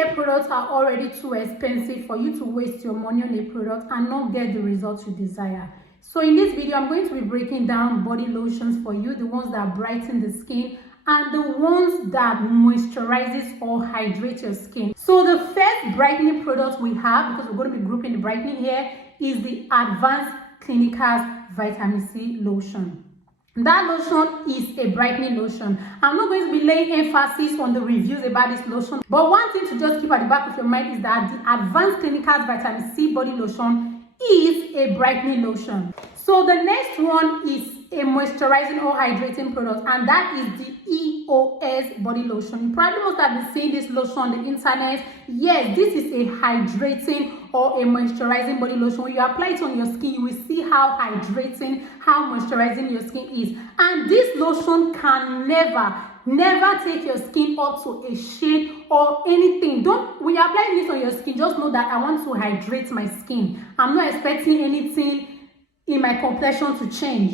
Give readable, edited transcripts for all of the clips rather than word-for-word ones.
skincare products are already too expensive for you to waste your money on a product and not get the results you desire. So in this video, I'm going to be breaking down body lotions for you, the ones that brighten the skin and the ones that moisturizes or hydrate your skin. So the first brightening product we have, because we're going to be grouping the brightening here, is the Advanced Clinicals Vitamin C Lotion. That lotion is a brightening lotion. I'm not going to be laying emphasis on the reviews about this lotion, but one thing to just keep at the back of your mind is that the Advanced Clinicals Vitamin C Body Lotion is a brightening lotion. So the next one is a moisturizing or hydrating product, and that is the EOS body lotion. You probably must have been seeing this lotion on the internet. Yes, this is a hydrating or a moisturizing body lotion. When you apply it on your skin, you will see how hydrating, how moisturizing your skin is. And this lotion can never take your skin up to a shade or anything. When you're applying this on your skin, just know that I want to hydrate my skin. I'm not expecting anything in my complexion to change,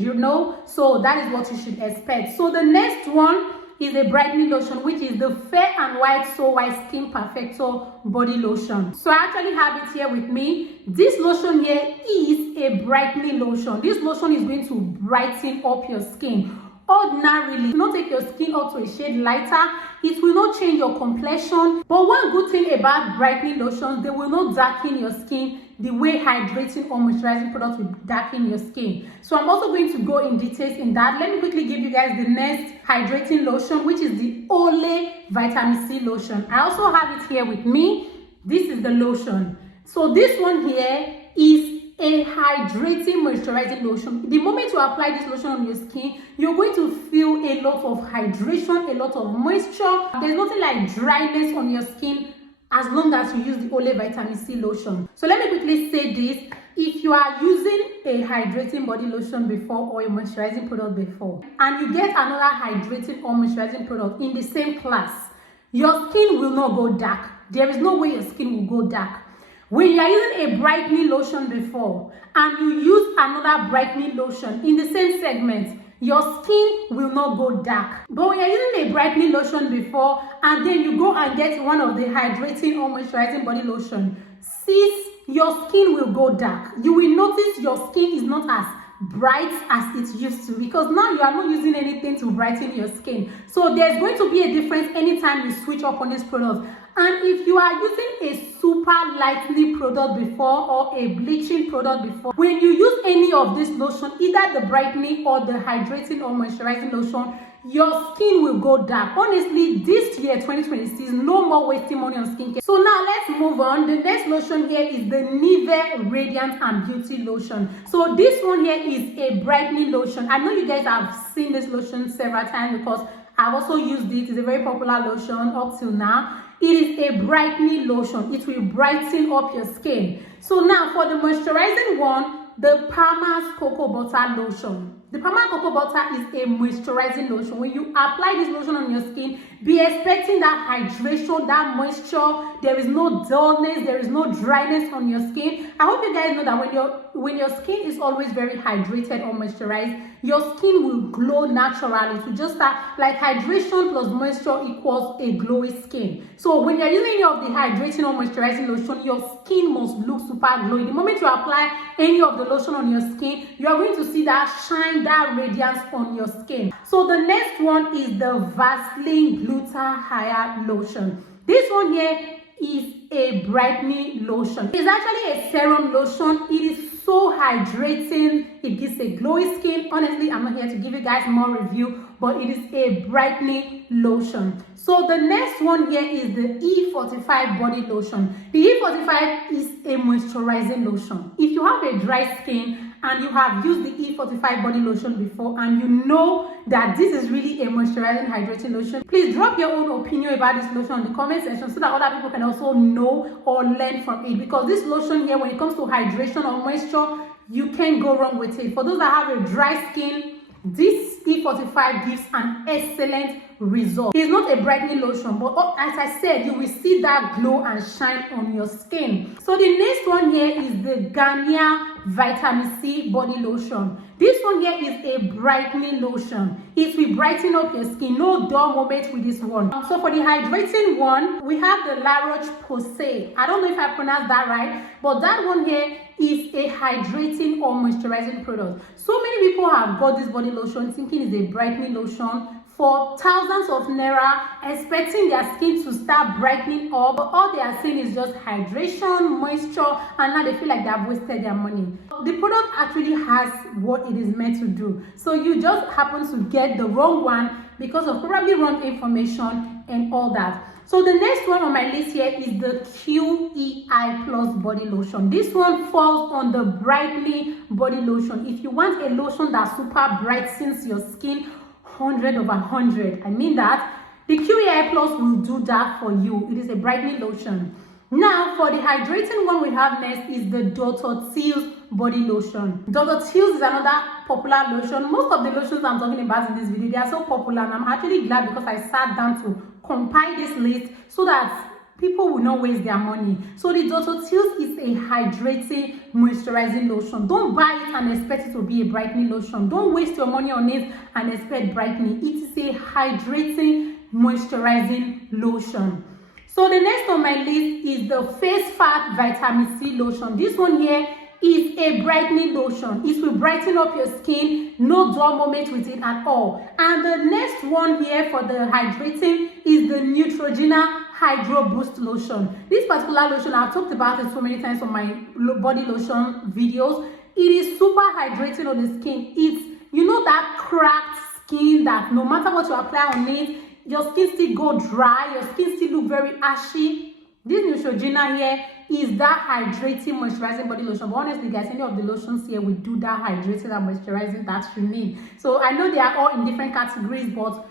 so that is what you should expect. So the next one is a brightening lotion, which is the Fair and White So White Skin Perfector body lotion. So I actually have it here with me. This lotion here is a brightening lotion. This lotion is going to brighten up your skin. Ordinarily, it will not take your skin up to a shade lighter. It will not change your complexion. But one good thing about brightening lotions, they will not darken your skin the way hydrating or moisturizing products will darken your skin. So I'm also going to go in details in that. Let me quickly give you guys the next hydrating lotion, which is the Olay Vitamin C Lotion. I also have it here with me. This is the lotion. So this one here is a hydrating moisturizing lotion. The moment you apply this lotion on your skin, you're going to feel a lot of hydration, a lot of moisture. There's nothing like dryness on your skin as long as you use the Olay Vitamin C Lotion. So let me quickly say this. If you are using a hydrating body lotion before or a moisturizing product before, and you get another hydrating or moisturizing product in the same class, your skin will not go dark. There is no way your skin will go dark. When you are using a brightening lotion before and you use another brightening lotion in the same segment, your skin will not go dark. But when you're using a brightening lotion before and then you go and get one of the hydrating or moisturizing body lotion, sis, your skin will go dark. You will notice your skin is not as bright as it used to, because now you are not using anything to brighten your skin. So there's going to be a difference anytime you switch up on this product. And if you are using a super lightly product before or a bleaching product before, when you use any of this lotion, either the brightening or the hydrating or moisturizing lotion, your skin will go dark. Honestly, this year 2026, no more wasting money on skincare. So now let's move on. The next lotion here is the Nivea Radiant and Beauty Lotion. So this one here is a brightening lotion. I know you guys have seen this lotion several times because I've also used it. It's a very popular lotion up till now. It is a brightening lotion. It will brighten up your skin. So now for the moisturizing one, the Palmer's Cocoa Butter Lotion. The Palmer's Cocoa Butter is a moisturizing lotion. When you apply this lotion on your skin, be expecting that hydration, that moisture. There is no dullness, there is no dryness on your skin. I hope you guys know that when your skin is always very hydrated or moisturized, your skin will glow naturally. To just start, like hydration plus moisture equals a glowy skin. So when you're using any of the hydrating or moisturizing lotion, your skin must look super glowy. The moment you apply any of the lotion on your skin, you are going to see that shine, that radiance on your skin. So the next one is the Vaseline Gluta-Hya Lotion. This one here is a brightening lotion. It's actually a serum lotion. It is so hydrating. It gives a glowy skin. Honestly, I'm not here to give you guys more review, but it is a brightening lotion. So the next one here is the E45 body lotion. The E45 is a moisturizing lotion. If you have a dry skin and you have used the E45 body lotion before and you know that this is really a moisturizing hydrating lotion, please drop your own opinion about this lotion in the comment section so that other people can also know or learn from it. Because this lotion here, when it comes to hydration or moisture, you can't go wrong with it. For those that have a dry skin, this E45 gives an excellent result. It's not a brightening lotion, but as I said, you will see that glow and shine on your skin. So the next one here is the Garnier Vitamin C Body Lotion. This one here is a brightening lotion. It will brighten up your skin. No dull moment with this one. So for the hydrating one, we have the La Roche-Posay. I don't know if I pronounced that right, but that one here is a hydrating or moisturizing product. So many people have got this body lotion thinking it's a brightening lotion for thousands of naira, expecting their skin to start brightening up, but all they are saying is just hydration, moisture, and now they feel like they have wasted their money. The product actually has what it is meant to do, so you just happen to get the wrong one because of probably wrong information and all that. So the next one on my list here is the QEI Plus Body Lotion. This one falls on the brightening body lotion. If you want a lotion that super brightens your skin 100 over 100, I mean that, the QEI Plus will do that for you. It is a brightening lotion. Now for the hydrating one we have next is the Dr. Teal's Body Lotion. Dr. Teal's is another popular lotion. Most of the lotions I'm talking about in this video, they are so popular, and I'm actually glad because I sat down to compile this list so that people will not waste their money. So the Dr. Teal's is a hydrating moisturizing lotion. Don't buy it and expect it to be a brightening lotion. Don't waste your money on it and expect brightening. It is a hydrating moisturizing lotion. So the next on my list is the Face Fat Vitamin C Lotion. This one here is a brightening lotion. It will brighten up your skin, no dull moment with it at all. And the next one here for the hydrating is the Neutrogena Hydro Boost Lotion. This particular lotion, I've talked about it so many times on my body lotion videos. It is super hydrating on the skin. It's, you know, that cracked skin that no matter what you apply on it, your skin still go dry, your skin still look very ashy. This Neutrogena here is that hydrating moisturizing body lotion. But honestly guys, any of the lotions here will do that hydrating and moisturizing that you need. So I know they are all in different categories, but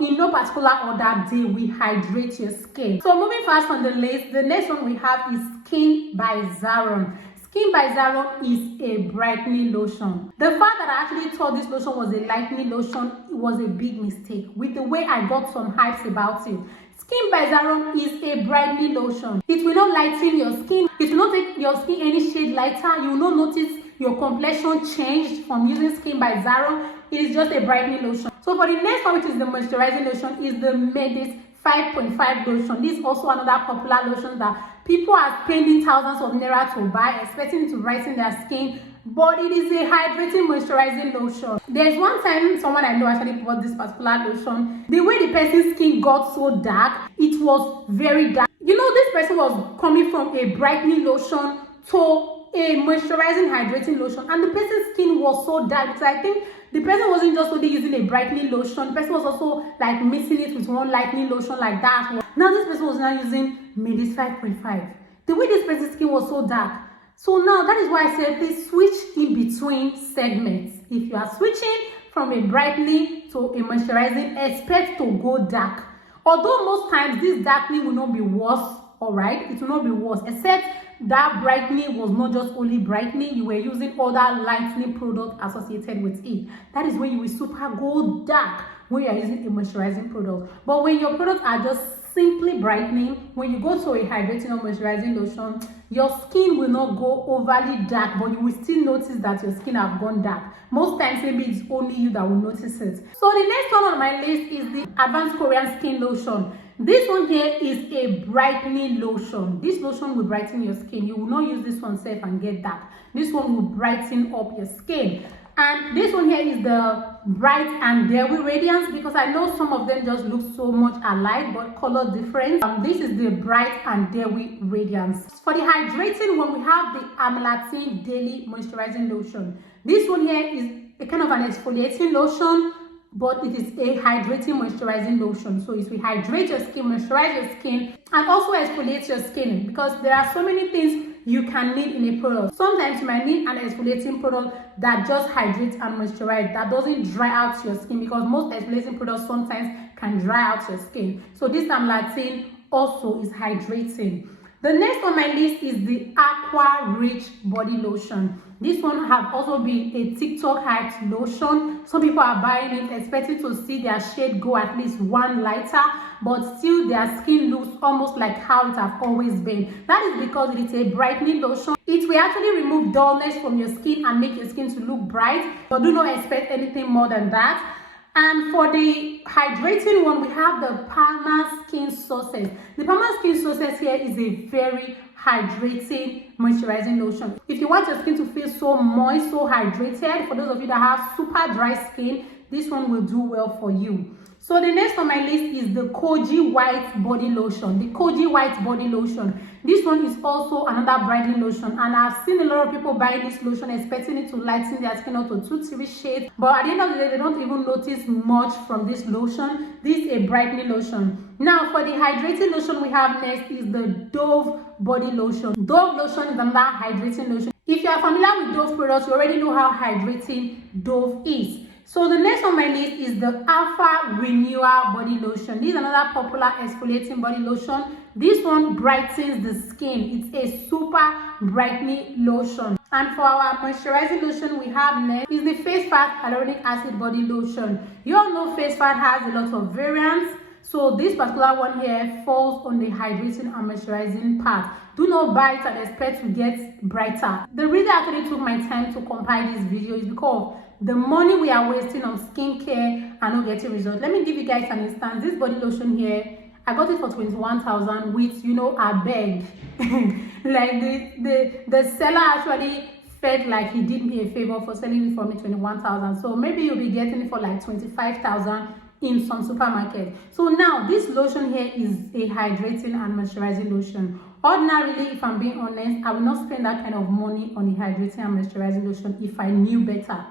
in no particular order, they will hydrate your skin. So moving fast on the list, the next one we have is Skin by Zaron. Skin by Zaron is a brightening lotion. The fact that I actually thought this lotion was a lightening lotion, it was a big mistake with the way I got some hypes about it. Skin by Zaron is a brightening lotion. It will not lighten your skin. It will not make your skin any shade lighter. You will not notice your complexion changed from using Skin by Zaron. It is just a brightening lotion. So for the next one, which is the moisturizing lotion, is the Medis 5.5 lotion. This is also another popular lotion that people are spending thousands of naira to buy, expecting it to brighten their skin, but it is a hydrating moisturizing lotion. There's one time someone I know actually bought this particular lotion. The way the person's skin got so dark, it was very dark. You know, this person was coming from a brightening lotion to a moisturizing hydrating lotion, and the person's skin was so dark because I think the person wasn't just only using a brightening lotion, the person was also like mixing it with one lightening lotion like that. Now this person was now using Medis 5.5. The way this person's skin was so dark. So now that is why I said please switch in between segments. If you are switching from a brightening to a moisturizing, expect to go dark. Although most times this darkening will not be worse, alright, it will not be worse, except that brightening was not just only brightening, you were using other lightening products associated with it. That is when you will super go dark when you are using a moisturizing product. But when your products are just simply brightening, when you go to a hydrating or moisturizing lotion, your skin will not go overly dark, but you will still notice that your skin have gone dark. Most times maybe it's only you that will notice it. So the next one on my list is the Advanced Korean Skin Lotion. This one here is a brightening lotion. This lotion will brighten your skin. You will not use this one safe and get dark. This one will brighten up your skin. And this one here is the Bright and Dewy Radiance, because I know some of them just look so much alike but color different. This is the Bright and Dewy Radiance. For the hydrating one, we have the Amelatin Daily Moisturizing Lotion. This one here is a kind of an exfoliating lotion, but it is a hydrating moisturizing lotion. So it will hydrate your skin, moisturize your skin, and also exfoliate your skin, because there are so many things you can need in a product. Sometimes you might need an exfoliating product that just hydrates and moisturizes, that doesn't dry out your skin, because most exfoliating products sometimes can dry out your skin. So this Amelatin also is hydrating. The next on my list is the Aqua Rich Body Lotion. This one have also been a TikTok hyped lotion. Some people are buying it expecting to see their shade go at least one lighter, but still their skin looks almost like how it has always been. That is because it is a brightening lotion. It will actually remove dullness from your skin and make your skin to look bright, but do not expect anything more than that. And for the hydrating one, we have the Palmer Skin Success. The Palmer Skin Success here is a very hydrating moisturizing lotion. If you want your skin to feel so moist, so hydrated, for those of you that have super dry skin, this one will do well for you. So the next on my list is the Koji White Body Lotion. The Koji White Body Lotion. This one is also another brightening lotion, and I've seen a lot of people buying this lotion expecting it to lighten their skin up to 2-3 shades. But at the end of the day, they don't even notice much from this lotion. This is a brightening lotion. Now for the hydrating lotion we have next is the Dove Body Lotion. Dove lotion is another hydrating lotion. If you are familiar with Dove products, you already know how hydrating Dove is. So the next on my list is the Alpha Renewal Body Lotion. This is another popular exfoliating body lotion. This one brightens the skin. It's a super brightening lotion. And for our moisturizing lotion we have next is the Face Fat Hyaluronic Acid Body Lotion. You all know Face Fat has a lot of variants. So this particular one here falls on the hydrating and moisturizing part. Do not buy it and expect to get brighter. The reason I actually took my time to compile this video is because the money we are wasting on skincare and not getting results. Let me give you guys an instance. This body lotion here, I got it for 21,000 with, you know, a bag. Like the seller actually felt like he did me a favor for selling it for me 21,000. So maybe you'll be getting it for like 25,000 in some supermarket. So now this lotion here is a hydrating and moisturizing lotion. Ordinarily, if I'm being honest, I will not spend that kind of money on a hydrating and moisturizing lotion if I knew better.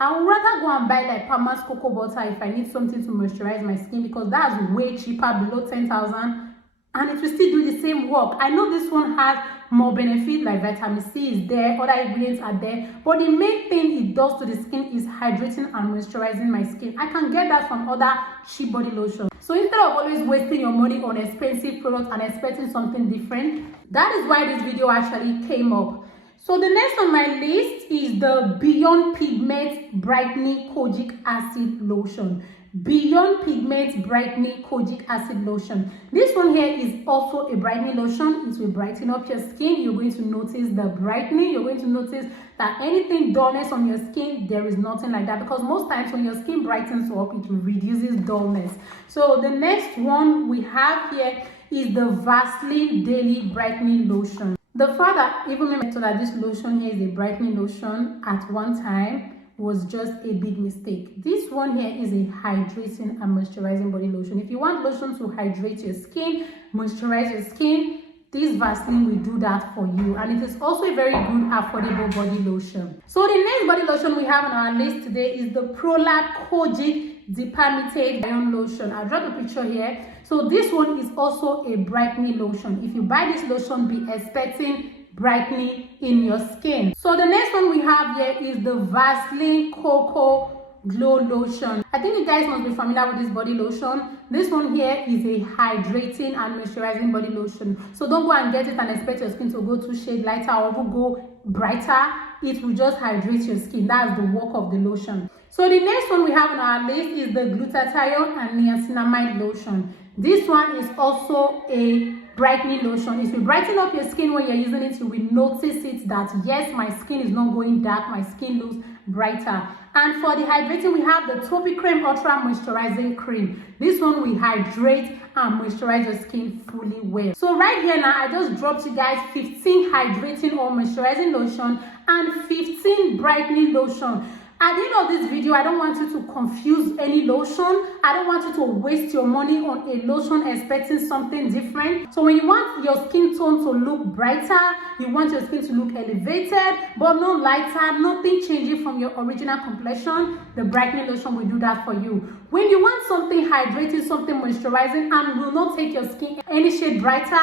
I would rather go and buy like Palmer's cocoa butter if I need something to moisturize my skin, because that's way cheaper, below 10,000, and it will still do the same work. I know this one has more benefits, like vitamin C is there, other ingredients are there, but the main thing it does to the skin is hydrating and moisturizing my skin. I can get that from other cheap body lotions. So instead of always wasting your money on expensive products and expecting something different, that is why this video actually came up. So the next on my list is the Beyond Pigment Brightening Kojic Acid Lotion. Beyond Pigment Brightening Kojic Acid Lotion. This one here is also a brightening lotion. It will brighten up your skin. You're going to notice the brightening. You're going to notice that anything dullness on your skin, there is nothing like that, because most times when your skin brightens up, it reduces dullness. So the next one we have here is the Vaseline Daily Brightening Lotion. The fact that even me thought that this lotion here is a brightening lotion at one time was just a big mistake. This one here is a hydrating and moisturizing body lotion. If you want lotion to hydrate your skin, moisturize your skin, this Vaseline will do that for you, and it is also a very good affordable body lotion. So the next body lotion we have on our list today is the ProLab Kojic Deparmitted Iron Lotion. I'll drop a picture here. So this one is also a brightening lotion. If you buy this lotion, be expecting brightening in your skin. So the next one we have here is the Vaseline Cocoa Glow Lotion. I think you guys must be familiar with this body lotion. This one here is a hydrating and moisturizing body lotion. So don't go and get it and expect your skin to go 2 shades lighter or go brighter. It will just hydrate your skin. That's the work of the lotion. So the next one we have on our list is the Glutathione and Niacinamide Lotion. This one is also a brightening lotion. It will brighten up your skin when you're using it. You will notice it that yes, my skin is not going dark, my skin looks brighter. And for the hydrating, we have the Topi Creme Ultra Moisturizing Cream. This one will hydrate and moisturize your skin fully well. So right here now, I just dropped you guys 15 hydrating or moisturizing lotion and 15 brightening lotion. At the end of this video, I don't want you to confuse any lotion. I don't want you to waste your money on a lotion expecting something different. So when you want your skin tone to look brighter, you want your skin to look elevated, but not lighter, nothing changing from your original complexion, the brightening lotion will do that for you. When you want something hydrating, something moisturizing, and will not take your skin any shade brighter,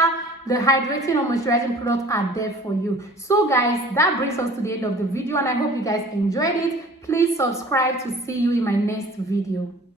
the hydrating or moisturizing products are there for you. So guys, that brings us to the end of the video, and I hope you guys enjoyed it. Please subscribe to see you in my next video.